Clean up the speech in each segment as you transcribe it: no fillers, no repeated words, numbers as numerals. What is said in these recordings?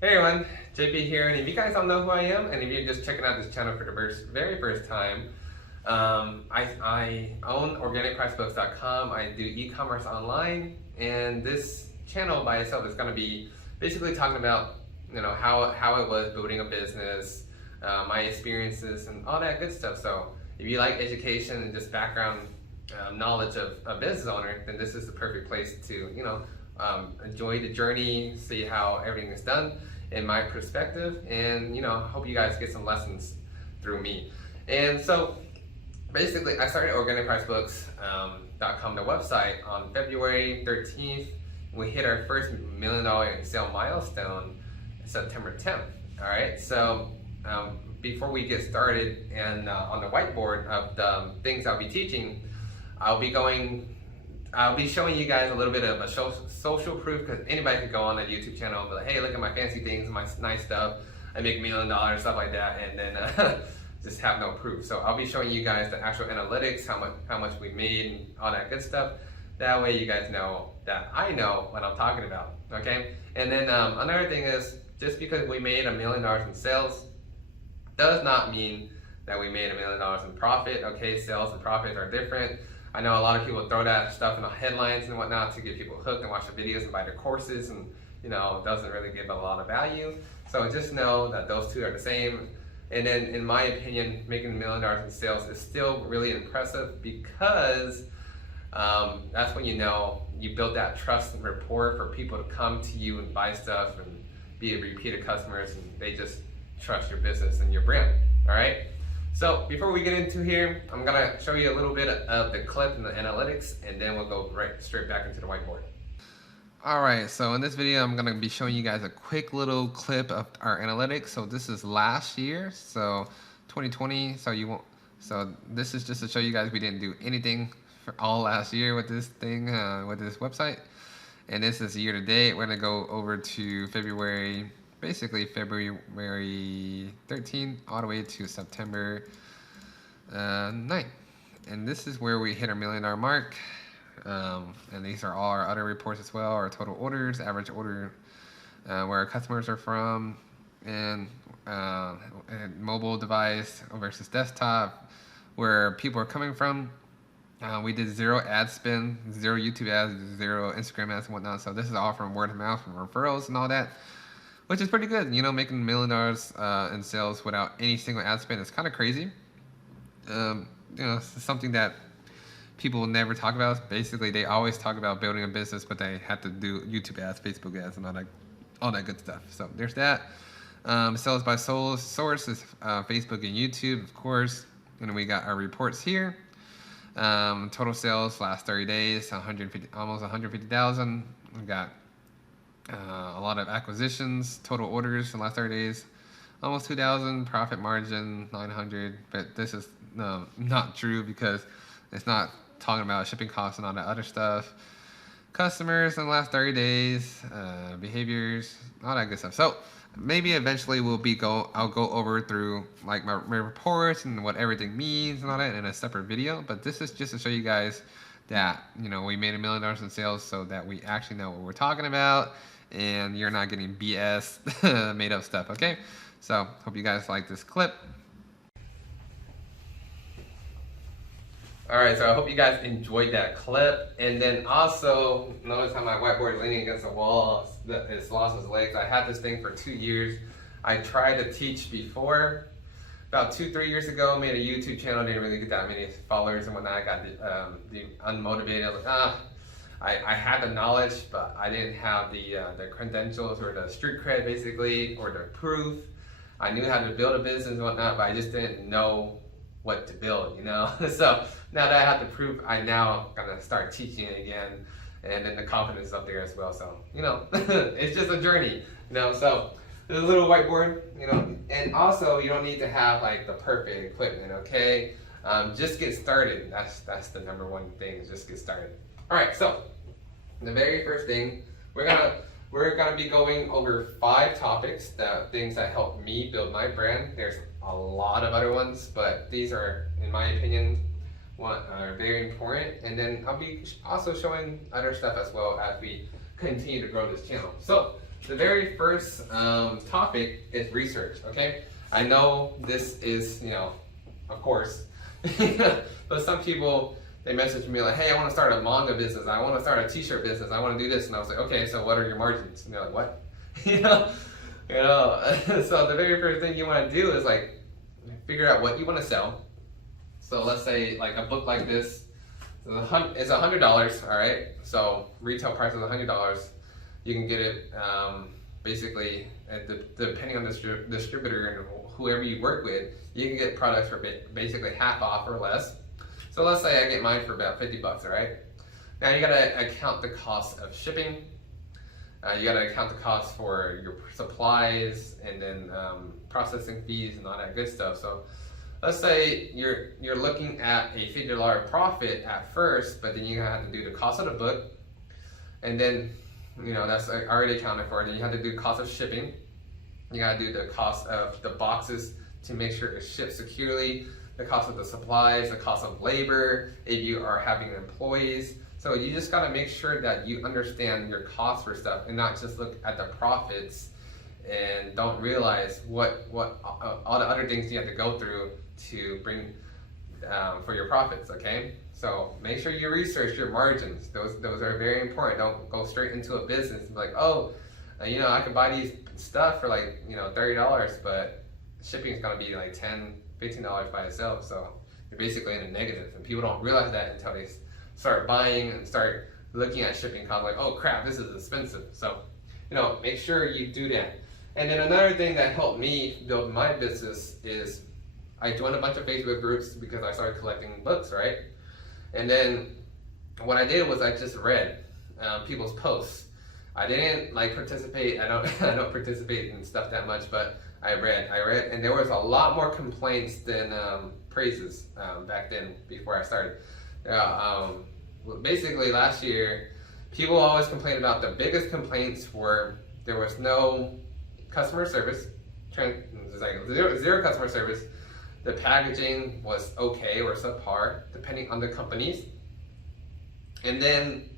Hey everyone, JP here, and if you guys don't know who I am, and if you're just checking out this channel for the very first time, I own organicpricebooks.com. I do e-commerce online, and this channel by itself is going to be basically talking about how it was building a business, my experiences, and all that good stuff. So if you like education and just background knowledge of a business owner, then this is the perfect place to enjoy the journey, see how everything is done in my perspective, and hope you guys get some lessons through me. And so basically, I started organicpricebooks.com, the website, on February 13th. We hit our first $1 million in sale milestone September 10th. All right, so before we get started, and on the whiteboard of the things I'll be teaching, I'll be showing you guys a little bit of a social proof, because anybody could go on a YouTube channel and be like, hey, look at my fancy things, my nice stuff, I make $1 million, stuff like that, and then just have no proof. So I'll be showing you guys the actual analytics, how much we made, and all that good stuff. That way you guys know that I know what I'm talking about, okay? And then another thing is, just because we made $1 million in sales does not mean that we made $1 million in profit, okay? Sales and profits are different. I know a lot of people throw that stuff in the headlines and whatnot to get people hooked and watch the videos and buy their courses, and it doesn't really give a lot of value. So just know that those two are the same. And then, in my opinion, making $1 million in sales is still really impressive, because that's when you build that trust and rapport for people to come to you and buy stuff and be repeated customers, and they just trust your business and your brand. All right. So before we get into here, I'm gonna show you a little bit of the clip and the analytics, and then we'll go straight back into the whiteboard. All right, so in this video, I'm gonna be showing you guys a quick little clip of our analytics. So this is last year, so 2020. So this is just to show you guys we didn't do anything for all last year with this thing, with this website. And this is year to date. We're gonna go over to February. Basically February 13th all the way to September 9th. And this is where we hit our $1 million mark. And these are all our other reports as well, our total orders, average order, where our customers are from, and mobile device versus desktop, where people are coming from. We did 0 ad spend, 0 YouTube ads, 0 Instagram ads and whatnot. So this is all from word of mouth, from referrals and all that, which is pretty good. Making $1 million in sales without any single ad spend is kind of crazy. It's something that people never talk about. Basically, they always talk about building a business, but they have to do YouTube ads, Facebook ads, and all that good stuff. So there's that. Sales by source is Facebook and YouTube, of course. And then we got our reports here. Total sales last 30 days, almost 150,000. We got a lot of acquisitions, total orders in the last 30 days, almost 2,000, profit margin 900, but this is not true, because it's not talking about shipping costs and all that other stuff. Customers in the last 30 days, behaviors, all that good stuff. So maybe eventually I'll go over through like my reports and what everything means and all that in a separate video, but this is just to show you guys that we made $1 million in sales, so that we actually know what we're talking about, and you're not getting BS made up stuff, okay? So hope you guys like this clip. All right, so I hope you guys enjoyed that clip. And then also, notice how my whiteboard is leaning against the wall. It's lost its legs. I had this thing for 2 years. I tried to teach before. About 2-3 years ago, made a YouTube channel, didn't really get that many followers and whatnot. I got unmotivated. I was like, I had the knowledge, but I didn't have the credentials or the street cred, basically, or the proof. I knew how to build a business and whatnot, but I just didn't know what to build, So now that I have the proof, I now gonna start teaching it again, and then the confidence is up there as well. So it's just a journey, So there's a little whiteboard, and also you don't need to have like the perfect equipment, okay? Just get started. That's the #1 thing. Is just get started. All right, so the very first thing, we're gonna be going over 5 topics, things that helped me build my brand. There's a lot of other ones, but these are, in my opinion, are very important. And then I'll be also showing other stuff as well as we continue to grow this channel. So the very first topic is research, okay? I know this is, of course, but some people, they message me like, hey, I want to start a manga business, I want to start a t-shirt business, I want to do this, and I was like, okay, so what are your margins? And they're like, what? So the very first thing you want to do is like figure out what you want to sell. So let's say like a book like this is $100, all right? So retail price is $100. You can get it basically depending on the distributor and whoever you work with, you can get products for basically half off or less. So let's say I get mine for about 50 bucks, all right? Now you gotta account the cost of shipping. You gotta account the cost for your supplies and then processing fees and all that good stuff. So let's say you're looking at a $50 profit at first, but then you have to do the cost of the book, and then that's already accounted for. Then you have to do the cost of shipping. You gotta do the cost of the boxes to make sure it's shipped securely, the cost of the supplies, the cost of labor, if you are having employees. So you just gotta make sure that you understand your costs for stuff and not just look at the profits and don't realize what all the other things you have to go through to bring for your profits, okay? So make sure you research your margins. Those are very important. Don't go straight into a business and be like, oh, I could buy these stuff for like, $30, but shipping is gonna be like $10, $15 by itself. So you're basically in a negative, and people don't realize that until they start buying and start looking at shipping costs like, oh crap, this is expensive. So, make sure you do that. And then another thing that helped me build my business is I joined a bunch of Facebook groups because I started collecting books, right? And then what I did was I just read people's posts. I didn't like participate. I don't participate in stuff that much, but I read, and there was a lot more complaints than praises back then before I started. Basically last year, people always complained about the biggest complaints were there was no customer service, like zero customer service. The packaging was okay or subpar, depending on the companies. And then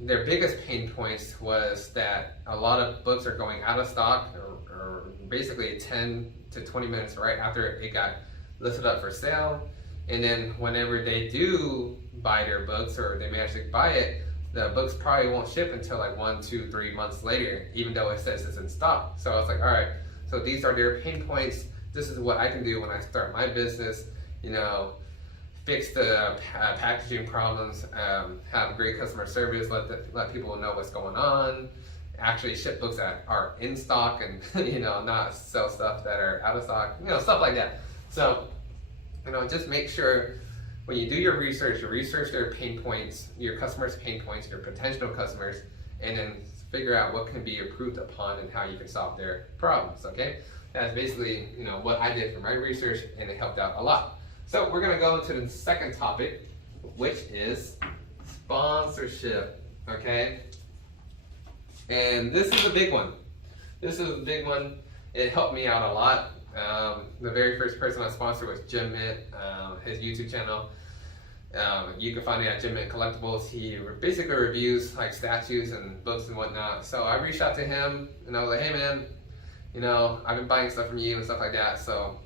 their biggest pain points was that a lot of books are going out of stock, or basically 10 to 20 minutes right after it got listed up for sale. And then whenever they do buy their books, or they manage to buy it, the books probably won't ship until like 1, 2, 3 months later, even though it says it's in stock. So I was like, all right, so these are their pain points. This is what I can do when I start my business, fix the packaging problems, have great customer service, let people know what's going on, actually ship books that are in stock, and not sell stuff that are out of stock, stuff like that. So, just make sure when you do your research, you research their pain points, your customers' pain points, your potential customers, and then figure out what can be improved upon and how you can solve their problems, okay? That's basically, what I did for my research, and it helped out a lot. So we're gonna go into the second topic, which is sponsorship, okay? And this is a big one. It helped me out a lot. The very first person I sponsored was Jim Mint, his YouTube channel. You can find it at Jim Mint Collectibles. He basically reviews like statues and books and whatnot. So I reached out to him and I was like, hey man, I've been buying stuff from you and stuff like that. So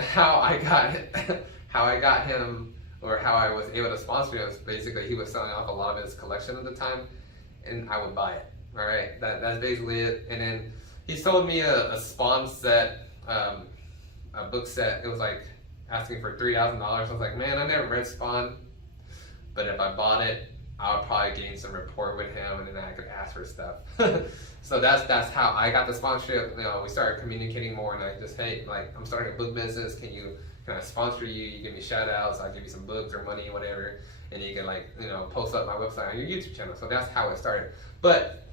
how I got him, or how I was able to sponsor him, was basically he was selling off a lot of his collection at the time, and I would buy it. All right, that's basically it. And then he sold me a Spawn set, a book set. It was like asking for $3,000. I was like, man, I never read Spawn, but if I bought it, I would probably gain some rapport with him, and then I could ask for stuff. So that's how I got the sponsorship. We started communicating more, and I just, hey, like, I'm starting a book business. Can I sponsor you? You give me shout outs. I'll give you some books or money, whatever, and you can post up my website on your YouTube channel. So that's how it started. But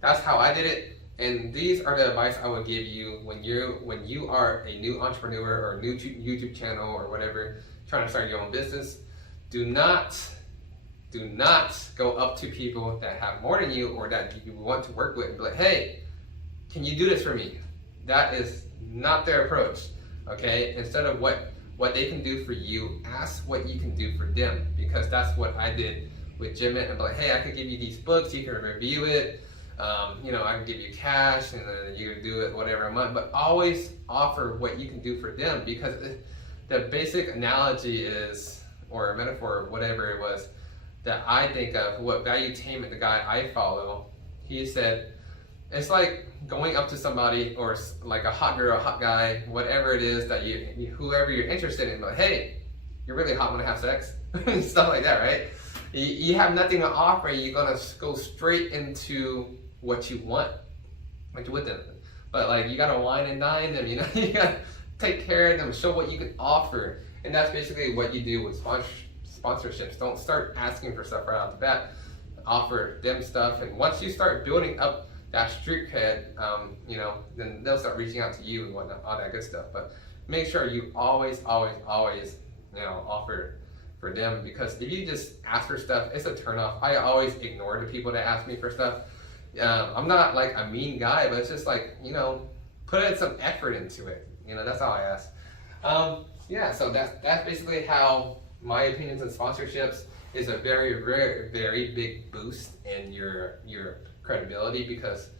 that's how I did it. And these are the advice I would give you when you are a new entrepreneur or a new YouTube channel or whatever, trying to start your own business. Do not go up to people that have more than you or that you want to work with and be like, hey, can you do this for me? That is not their approach, okay? Instead of what they can do for you, ask what you can do for them, because that's what I did legitimate and be like, hey, I could give you these books, you can review it, I can give you cash and then you can do it whatever a month, but always offer what you can do for them, because the basic analogy is, or metaphor, whatever it was, that I think of, what Valuetainment, the guy I follow, he said, it's like going up to somebody, or like a hot girl, a hot guy, whatever it is that whoever you're interested in, but hey, you're really hot, when I have sex, stuff like that, right? You have nothing to offer, you're gonna go straight into what you want, like with them. But like, you gotta wine and dine them, you gotta take care of them, show what you can offer. And that's basically what you do with sponsorships. Don't start asking for stuff right off the bat. Offer them stuff, and once you start building up that street cred, then they'll start reaching out to you and whatnot, all that good stuff. But make sure you always, offer for them, because if you just ask for stuff, it's a turnoff. I always ignore the people that ask me for stuff. I'm not like a mean guy, but it's just like, put in some effort into it. That's all I ask. So that's basically how my opinions on sponsorships is a very, very, very big boost in your credibility, because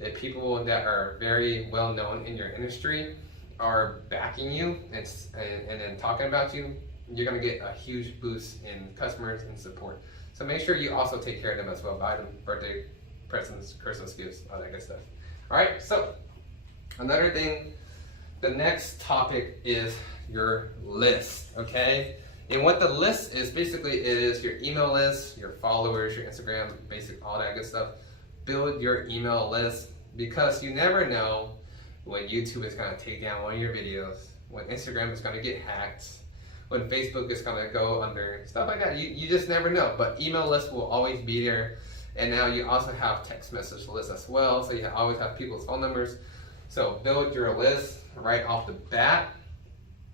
the people that are very well known in your industry are backing you and then talking about you, you're gonna get a huge boost in customers and support. So make sure you also take care of them as well. Buy them birthday presents, Christmas gifts, all that good stuff. All right, so another thing, the next topic is your list, okay? And what the list is, basically it is your email list, your followers, your Instagram, basic, all that good stuff. Build your email list, because you never know when YouTube is gonna take down one of your videos, when Instagram is gonna get hacked, when Facebook is gonna go under, stuff like that. You just never know, but email list will always be there. And now you also have text message lists as well, so you always have people's phone numbers. So build your list right off the bat.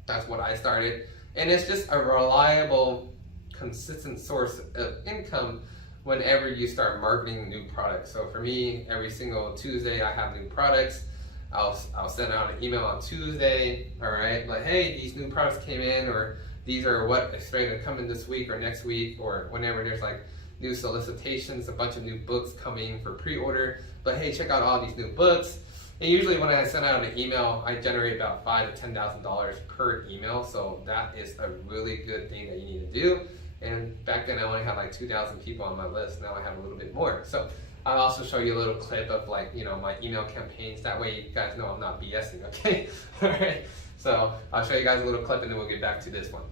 That's what I started. And it's just a reliable, consistent source of income whenever you start marketing new products. So for me, every single Tuesday I have new products. I'll send out an email on Tuesday, all right, like, hey, these new products came in, or these are what expected to come in this week or next week, or whenever there's like new solicitations, a bunch of new books coming for pre-order, but hey, check out all these new books. And usually when I send out an email, I generate about $5,000 to $10,000 per email, so that is a really good thing that you need to do. And back then I only had like 2,000 people on my list, now I have a little bit more. So I'll also show you a little clip of like, my email campaigns, that way you guys know I'm not BSing, okay? All right, so I'll show you guys a little clip and then we'll get back to this one.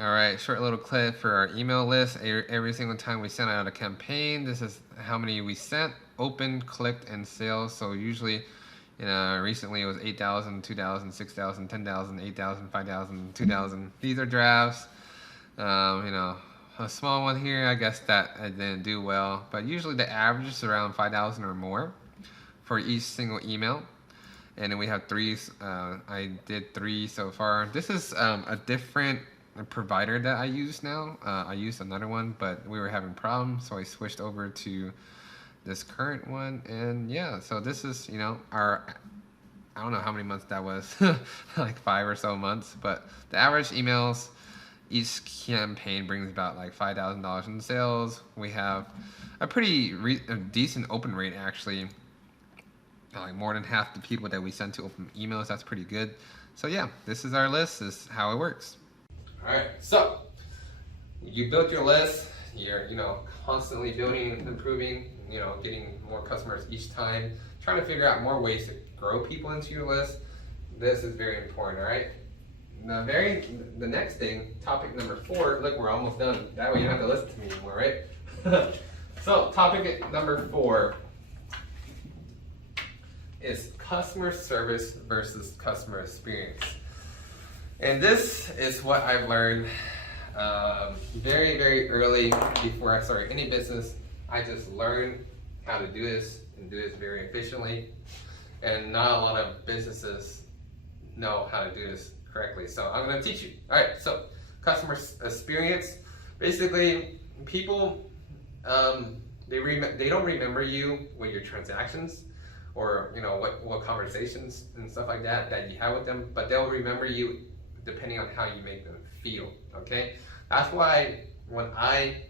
All right, short little clip for our email list. Every single time we send out a campaign, this is how many we sent, opened, clicked, and sales. So usually, recently it was 8,000, 2,000, 6,000, 10,000, 8,000, 5,000, 2,000. These are drafts. A small one here, I guess that I didn't do well, but usually the average is around 5,000 or more for each single email. And then we have threes. I did 3 so far. This is a different provider that I use now. I used another one, but we were having problems, so I switched over to this current one. And yeah, so this is, our, I don't know how many months that was, like 5 or so months, but the average emails, each campaign brings about like $5,000 in sales. We have a pretty decent open rate, actually. Like more than half the people that we send to open emails, that's pretty good. So yeah, this is our list, this is how it works. All right, so you built your list, you're constantly building and improving, getting more customers each time, trying to figure out more ways to grow people into your list. This is very important, all right? The next thing, topic number 4, look, we're almost done. That way you don't have to listen to me anymore, right? So topic number 4 is customer service versus customer experience. And this is what I've learned very, very early before I started any business. I just learned how to do this and do this very efficiently. And not a lot of businesses know how to do this correctly. So I'm going to teach you. All right, so customer experience. Basically, people, they don't remember you with your transactions, or what conversations and stuff like that you have with them, but they'll remember you depending on how you make them feel, okay? That's why when I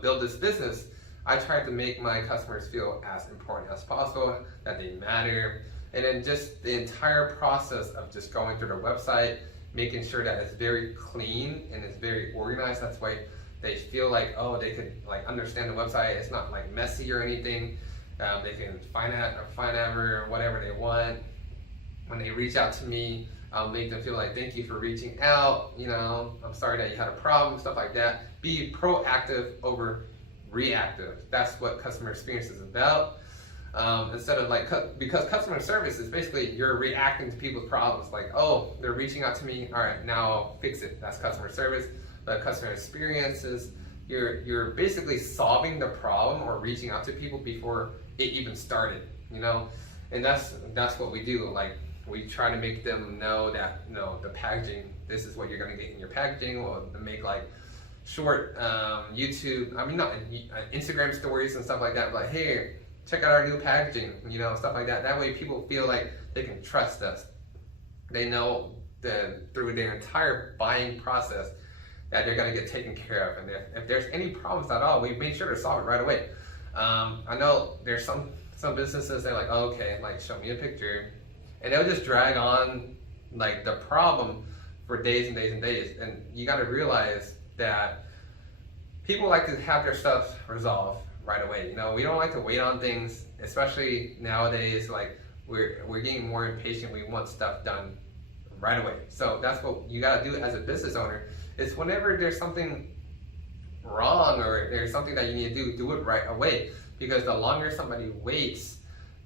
build this business, I try to make my customers feel as important as possible, that they matter, and then just the entire process of just going through their website, making sure that it's very clean and it's very organized. That's why they feel like, oh, they could like understand the website. It's not like messy or anything. They can find out whatever they want. When they reach out to me, I'll make them feel like, thank you for reaching out. You know, I'm sorry that you had a problem, stuff like that. Be proactive over reactive. That's what customer experience is about. Instead of like, because customer service is basically you're reacting to people's problems. Like, oh, they're reaching out to me. All right, now I'll fix it. That's customer service. But customer experience is you're basically solving the problem or reaching out to people before it even started. You know, and that's what we do. Like, we try to make them know that, you know, the packaging, this is what you're going to get in your packaging, or make like short YouTube, not Instagram stories and stuff like that, but like, hey, check out our new packaging, you know, stuff like that. That way people feel like they can trust us. They know that through their entire buying process that they're going to get taken care of. And if there's any problems at all, we make sure to solve it right away. I know there's some businesses, they're like, oh, okay, like show me a picture. And they'll just drag on like the problem for days and days and days. And you got to realize that people like to have their stuff resolved right away. You know, we don't like to wait on things, especially nowadays. Like we're getting more impatient. We want stuff done right away. So that's what you got to do as a business owner. Is whenever there's something wrong or there's something that you need to do it right away. Because the longer somebody waits,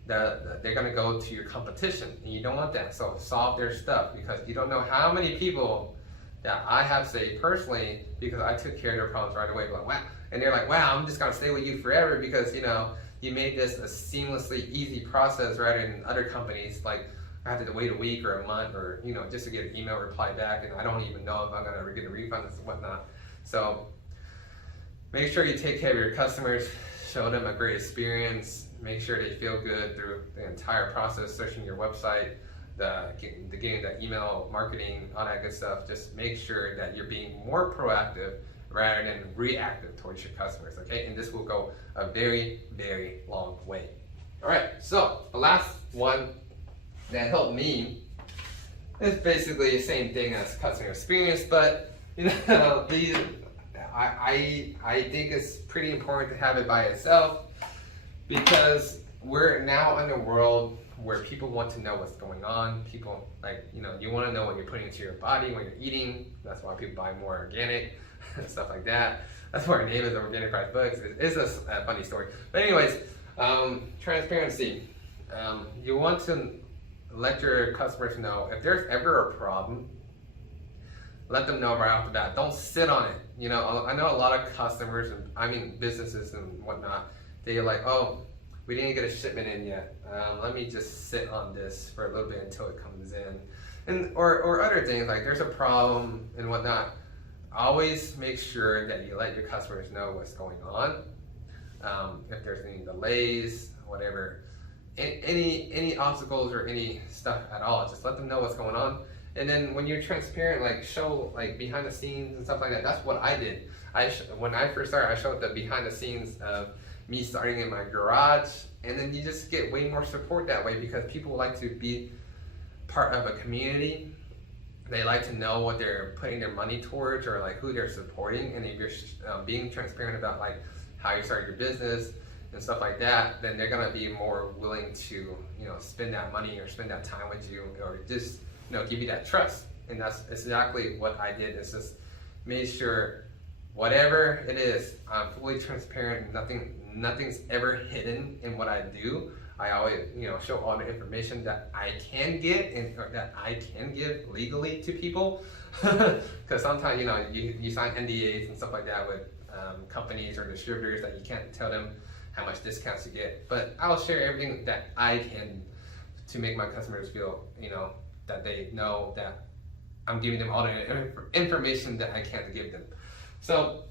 they're going to go to your competition, and you don't want that. So solve their stuff, because you don't know how many people that I have saved personally because I took care of their problems right away. Like, wow. And they're like, wow, I'm just going to stay with you forever because, you know, you made this a seamlessly easy process rather than other companies. Like, I have to wait a week or a month or, you know, just to get an email reply back, and I don't even know if I'm going to get a refund and whatnot. So make sure you take care of your customers, show them a great experience, make sure they feel good through the entire process, searching your website, getting the email marketing, all that good stuff. Just make sure that you're being more proactive rather than reactive towards your customers, okay? And this will go a very, very long way. All right, so the last one that helped me is basically the same thing as customer experience, but you know, I think it's pretty important to have it by itself, because we're now in a world where people want to know what's going on. People, like, you know, you want to know what you're putting into your body when you're eating. That's why people buy more organic and stuff like that. That's why our name is Organic Price Books. It's a funny story. But anyways, transparency. You want to let your customers know if there's ever a problem. Let them know right off the bat. Don't sit on it. You know, I know a lot of customers, and businesses and whatnot, they're like, oh, we didn't get a shipment in yet. Let me just sit on this for a little bit until it comes in. And or other things, like there's a problem and whatnot. Always make sure that you let your customers know what's going on. If there's any delays, whatever, any obstacles or any stuff at all, just let them know what's going on. And then when you're transparent, like show like behind the scenes and stuff like that. That's what I did. When I first started, I showed the behind the scenes of me starting in my garage, and then you just get way more support that way, because people like to be part of a community. They like to know what they're putting their money towards, or like who they're supporting. And if you're being transparent about like how you started your business and stuff like that, then they're gonna be more willing to, you know, spend that money or spend that time with you, or just, you know, give you that trust. And that's exactly what I did. Is just made sure whatever it is, I'm fully transparent. Nothing's ever hidden in what I do. I always, you know, show all the information that I can get and that I can give legally to people. Because sometimes, you know, you sign NDAs and stuff like that with companies or distributors that you can't tell them how much discounts you get. But I'll share everything that I can to make my customers feel, you know, that they know that I'm giving them all the information that I can give them. So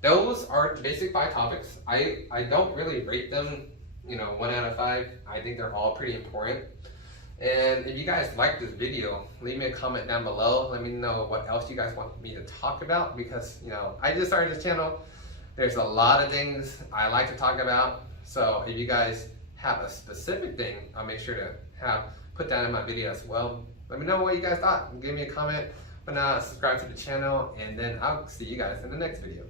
those are the basic 5 topics. I don't really rate them, you know, 1 out of 5. I think they're all pretty important. And if you guys like this video, leave me a comment down below. Let me know what else you guys want me to talk about, because, you know, I just started this channel. There's a lot of things I like to talk about. So if you guys have a specific thing, I'll make sure to put that in my video as well. Let me know what you guys thought. Give me a comment. But now subscribe to the channel, and then I'll see you guys in the next video.